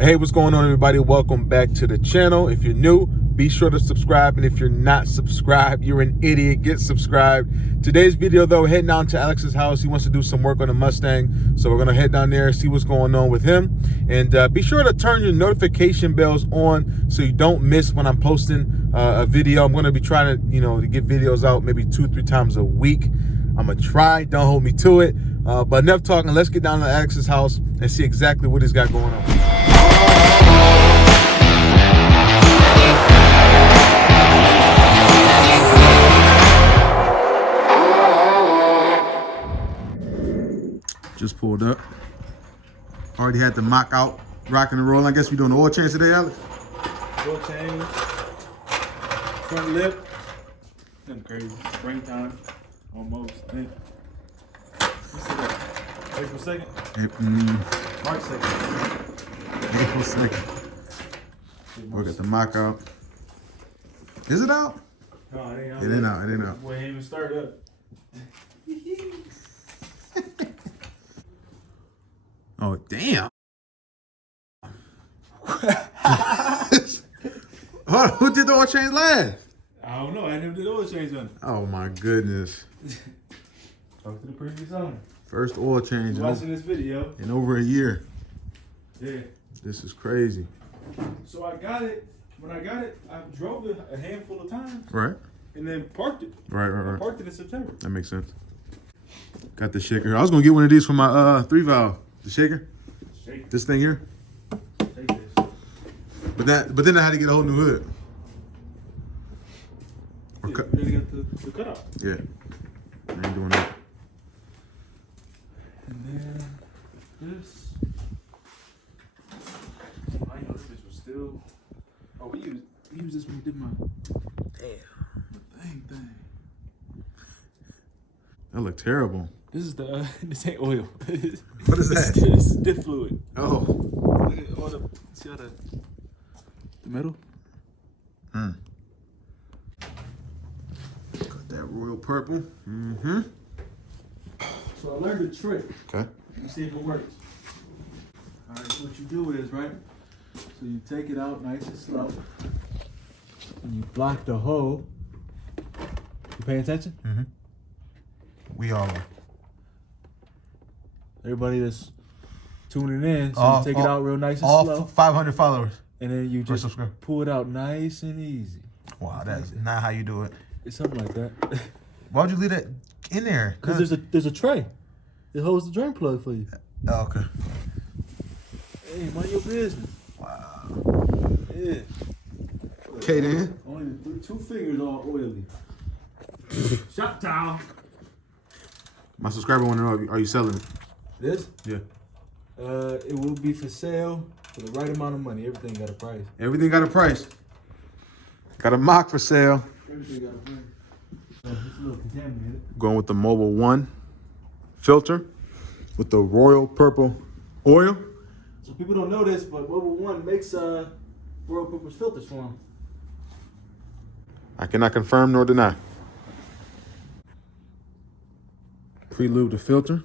Hey, what's going on, everybody? Welcome back to the channel. If you're new, be sure to subscribe, and if you're not subscribed, you're an idiot. Get subscribed. Today's video, though, heading down to Alex's house. He wants to do some work on the Mustang, so we're gonna head down there, see what's going on with him, and be sure to turn your notification bells on so you don't miss when I'm posting a video. I'm gonna be trying to, to get videos out maybe 2-3 times a week. I'm gonna try. Don't hold me to it. But enough talking. Let's get down to Alex's house and see exactly what he's got going on. Just pulled up. Already had the Mach out, rocking and rolling. I guess we're doing the oil change today, Alex? Oil change. Front lip. Nothing crazy. Springtime. Almost. What's that? April 2nd? March 2nd. April 2nd. We got the Mach out. Is it out? No, it ain't out. It ain't out. It ain't out. We ain't even started up. Oh, damn. Who did the oil change last? I don't know. I never did oil change on it. Oh, my goodness. Talk to the previous owner. First oil change Watching this video. in over a year. Yeah. This is crazy. So I got it. When I got it, I drove it a handful of times. Right? And then parked it. Right. I parked it in September. That makes sense. Got the shaker. I was going to get one of these for my 3-valve. The shaker? Shake. This thing here? Shake this. But then I had to get a whole new hood. Or Yeah, then you got the cutout. Yeah. I ain't doing that. And then this. I know this bitch was still. Oh, we used this when we did my. Damn. The thing. That looked terrible. This is the. This ain't oil. What is that? This is diff fluid. Oh. Look at all the. See how the metal? Got that royal purple. Mm-hmm. So I learned a trick. Okay. Let's see if it works. All right, so what you do is, right? So you take it out nice and slow. And you block the hole. You pay attention? Mm-hmm. We all are. Everybody that's tuning in, so you take it out real nice and slow. All 500 followers. And then you just subscribe. pull it out nice and easy. Wow, that's not how you do it. It's something like that. Why would you leave that in there? Because there's a tray. It holds the drain plug for you. Oh, okay. Hey, mind your business. Wow. Yeah. Okay, then. Only the 2 fingers all oily. Shop towel. My subscriber want to know, are you selling it? This? Yeah. It will be for sale for the right amount of money. Everything got a price. Everything got a price. Got a Mach for sale. Everything got a price. It's a little contaminated. Going with the Mobile 1 filter with the royal purple oil. So people don't know this, but Mobile 1 makes royal purple filters for them. I cannot confirm nor deny. Pre-lube the filter.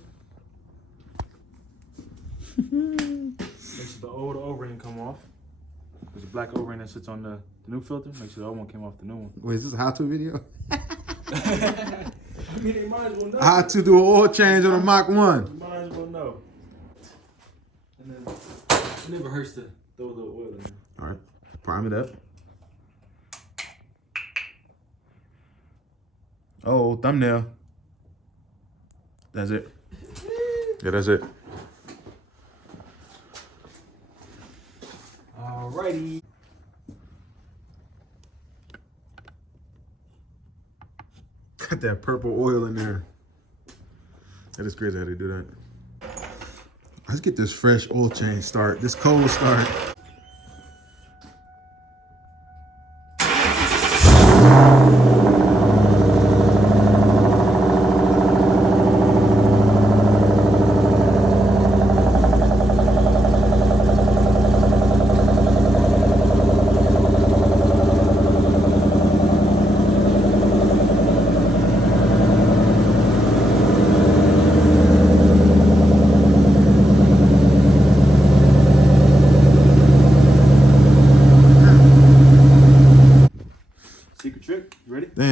Makes sure the old O-ring come off. There's a black O-ring that sits on the new filter. Make sure the old one came off the new one. Wait, is this a how-to video? I mean, they might as well know. How to do an oil change on a Mach 1. You might as well know. And then it never hurts to throw a little oil in there. All right, prime it up. Oh, thumbnail. That's it. Yeah, that's it. Alrighty. Got that purple oil in there. That is crazy how they do that. Let's get this fresh oil change start. This cold start.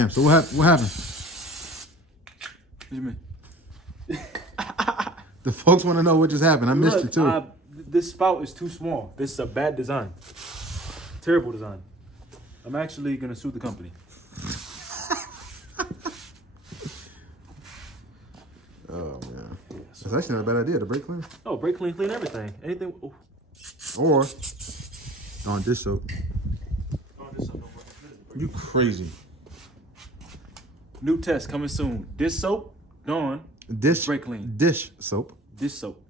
Damn. So what happened? What do you mean? The folks want to know what just happened. I missed you too. This spout is too small. This is a bad design. Terrible design. I'm actually gonna sue the company. Oh man, that's actually not a bad idea. The brake cleaner. Oh, brake clean everything. Anything. Oh. Or on dish soap. Oh, this soap don't work. You crazy? New test coming soon. Dish soap, Dawn. Dish brake clean. Dish soap. Dish soap.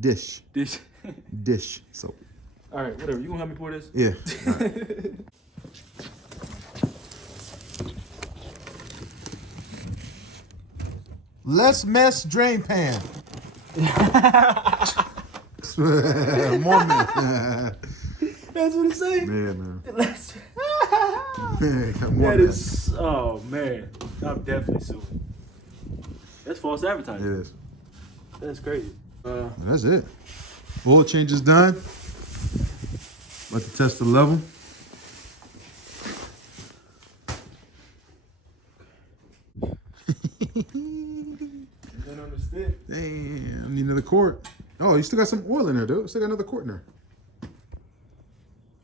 Dish. Dish. Dish soap. All right, whatever. You gonna help me pour this? Yeah. All right. Less mess, drain pan. More mess. That's what it say. Yeah, man. Less. More That mess. is. Oh man, I'm definitely suing. That's false advertising. It is. That's crazy. That's it. Oil change is done. About to test the level. Then on the stick. Damn, I need another quart. Oh, you still got some oil in there, dude. Still got another quart in there.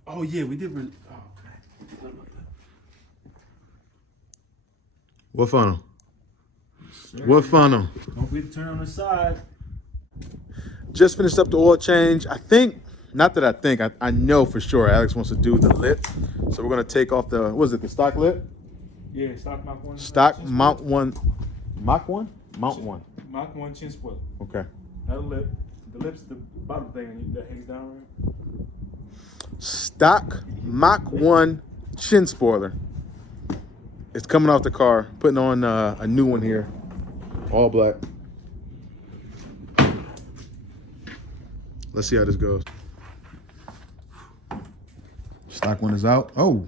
Oh yeah, we did. Oh man. What funnel? What funnel? Don't forget to turn on the side. Just finished up the oil change. I think, not that I think, I know for sure Alex wants to do the lip. So we're gonna take off the, what is it, the stock lip? Yeah, stock Mach 1. Stock Mach 1. Mach 1? Mount 1. Mach 1 chin spoiler. Okay. Not a lip. The lip's the bottom thing that hangs down, right? Stock Mach 1 chin spoiler. It's coming off the car. Putting on a new one here. All black. Let's see how this goes. Stock one is out. Oh.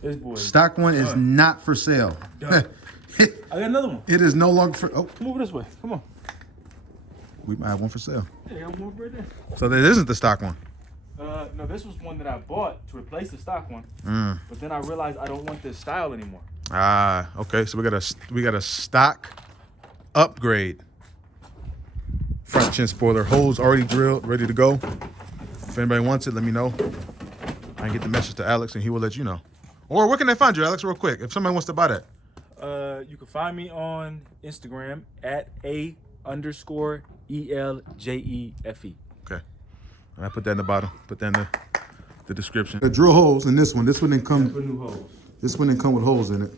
This boy. Stock one is not for sale. I got another one. It is no longer for. Oh, Come over this way. Come on. we might have one for sale. Yeah, I got one right there. So that isn't the stock one. No, this was one that I bought to replace the stock one. But then I realized I don't want this style anymore. Ah, okay. So we got a stock upgrade. Front chin spoiler, holes already drilled, ready to go. If anybody wants it, let me know. I can get the message to Alex and he will let you know. Or where can they find you, Alex, real quick, if somebody wants to buy that? You can find me on Instagram at @_ELJEFE. Okay. I put that in the bottom. Put that in the description. The drill holes in this one. This one didn't come. Put new holes. This one didn't come with holes in it.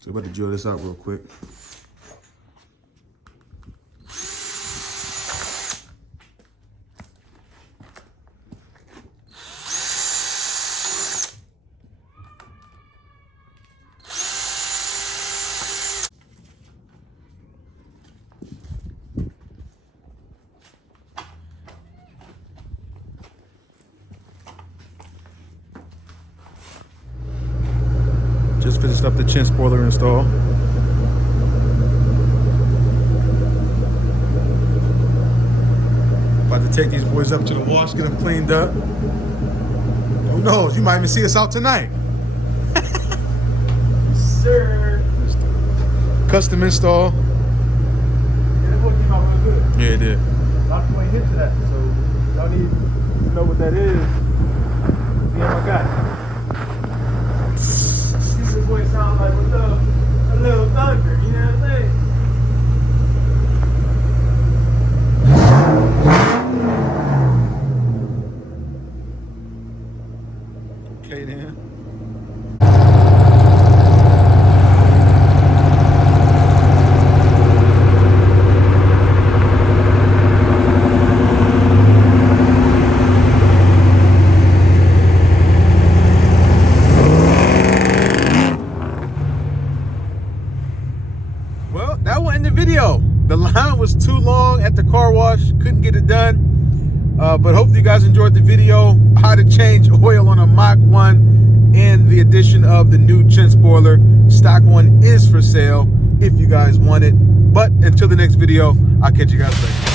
So we're about to drill this out real quick. Just finished up the chin spoiler install. About to take these boys up to the wash, get them cleaned up. Who knows? You might even see us out tonight. Sir. Custom install. Yeah, that boy came out real good. Yeah, it did. A lot of people ain't hit to that, so y'all need to know what that is. Yeah, my guy. This boy sounds like a little thunder, you know what I'm saying? Okay then. Well, that wasn't the video. The line was too long at the car wash. Couldn't get it done. But hopefully you guys enjoyed the video. How to change oil on a Mach 1 and the addition of the new chin spoiler. Stock one is for sale if you guys want it. But until the next video, I'll catch you guys later.